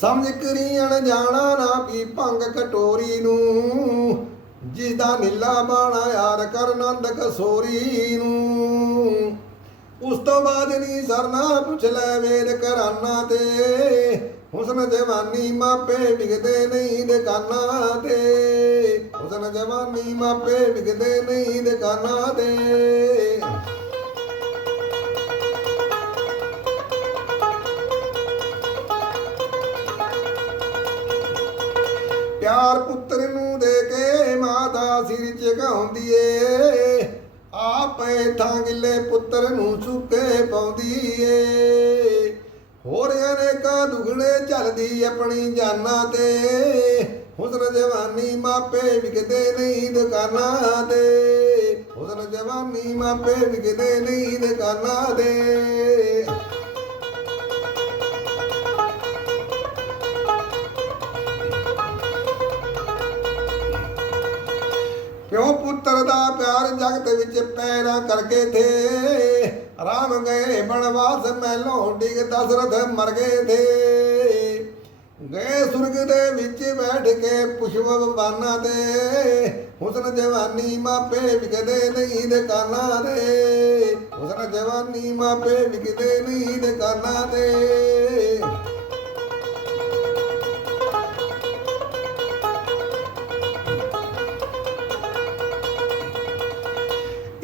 ਸਮਝ ਕਰੀ ਜਾਣਾ ਨਾ ਪੀ ਭੰਗ ਕਟੋਰੀ ਨੂੰ। ਜਿਹਦਾ ਨੀਲਾ ਬਾਣਾ ਯਾਰ ਕਰ ਨੰਦ ਕਸੋਰੀ ਨੂੰ। ਉਸ ਤੋਂ ਬਾਅਦ ਨੀ ਸਰਨਾ ਪੁੱਛ ਲੈ ਵੇਦ ਕਰਾਨਾ ਤੇ। ਹੁਸਨ ਜਵਾਨੀ ਮਾਪੇ ਵਿਗਦੇ ਨਹੀਂ ਦੁਕਾਨਾਂ ਤੇ। ਹੁਸਨ ਜਵਾਨੀ ਮਾਪੇ ਵਿਗਦੇ ਨਹੀਂ ਦੁਕਾਨਾਂ ਤੇ। ਪਿਆਰ ਪੁੱਤਰ ਨੂੰ ਦੇ ਕੇ ਮਾਤਾ ਸਿਰ ਝੁਕਾਉਂਦੀ ਏ ਆਪੇ ਥਾਂ ਗਿੱਲੇ ਪੁੱਤਰ ਨੂੰ ਸੁੱਕੇ ਪਾਉਂਦੀ ਏ ਹੋਰ ਅਨੇਕਾਂ ਦੁਗਣੇ ਚੱਲਦੀ ਆਪਣੀ ਜਾਨਾਂ ਤੇ। ਹੁਸਨ ਜਵਾਨੀ ਮਾਪੇ ਵਿਕਦੇ ਨਹੀਂ ਦੁਕਾਨਾਂ ਤੇ। ਹੁਸਨ ਜਵਾਨੀ ਮਾਪੇ ਵਿਕਦੇ ਨਹੀਂ ਦੁਕਾਨਾਂ ਦੇ ਦਾ ਜਗਤ ਵਿੱਚ ਪੈਰਾ ਕਰਕੇ ਥੇ। ਰਾਮ ਗਏ ਬਨਵਾਸ ਮਹਿਲੋਂ ਡਿਗ ਦਸ਼ਰਥ ਮਰ ਗਏ ਥੇ। ਗਏ ਸੁਰਗ ਦੇ ਵਿੱਚ ਬੈਠ ਕੇ ਪੁਸ਼ਪ ਬਾਨਾ ਤੇ। ਹੁਸਨ ਜਵਾਨੀ ਮਾਪੇ ਵਿਕਦੇ ਨਹੀਂ ਦੁਕਾਨਾਂ ਦੇ ਹੁਸਨ ਜਵਾਨੀ ਮਾਪੇ ਵਿਕਦੇ ਨਹੀਂ ਦੁਕਾਨਾਂ ਦੇ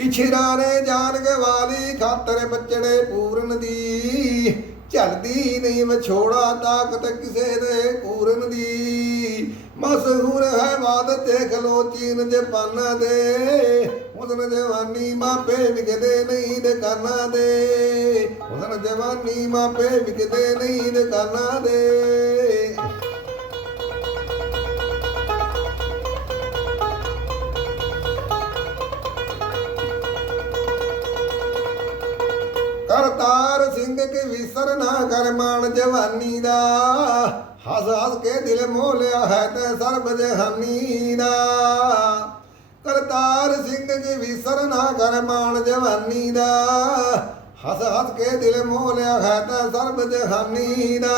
ਇਛਰਾ ਨੇ ਜਾਨ ਗਵਾਲੀ, ਖਾਤਰ ਬਚੜੇ ਪੂਰਨ ਦੀ। ਝਲਦੀ ਨਹੀਂ ਵਿਛੋੜਾ ਤਾਕਤ ਕਿਸੇ ਦੇ ਪੂਰਨ ਦੀ। ਮਸ਼ਹੂਰ ਹੈ ਬਾਦ ਤੇ ਖਲੋ ਚੀਨ ਜਪਾਨਾਂ ਦੇ। ਉਦਨ ਜਵਾਨੀ ਮਾਪੇ ਵਿਕਦੇ ਨਹੀਂ ਦੁਕਾਨਾਂ ਦੇ। ਉਦਨ ਜਵਾਨੀ ਮਾਪੇ ਵਿਕਦੇ ਨਹੀਂ ਦੁਕਾਨਾਂ ਦੇ। ਕਰਤਾਰ ਸਿੰਘ ਕੀ ਵਿਸਰ ਨਾ ਕਰ ਮਾਨ ਜਵਾਨੀ ਦਾ। ਹੱਸ ਹੱਸ ਕੇ ਦਿਲ ਮੋਹ ਲਿਆ ਹੈ ਤੇ ਸਰਬ ਜਹਾਨੀ ਦਾ। ਕਰਤਾਰ ਸਿੰਘ ਕੇ ਵਿਸਰ ਨਾ ਕਰ ਮਾਨ ਜਵਾਨੀ ਦਾ। ਹੱਸ ਹੱਸ ਕੇ ਦਿਲ ਮੋਹ ਲਿਆ ਹੈ ਤੇ ਸਰਬ ਜਹਾਨੀ ਦਾ।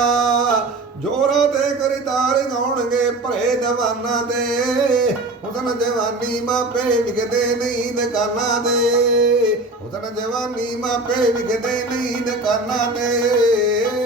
ਜੋਰਾਂ ਤੇ ਕਰਤਾਰ ਗਾਉਣਗੇ ਭਰੇ ਦਵਾਨਾ ਦੇ ਹੁਸਨ ਜਵਾਨੀ ਮਾਪੇ ਵਿਕਦੇ ਨਹੀਂ ਦੁਕਾਨਾਂ ਦੇ ਉਦੜ ਜਵਾਨੀ ਮਾਪੇ ਵਿਖਦੇ ਨਹੀਂ ਦੁਕਾਨਾਂ ਤੇ।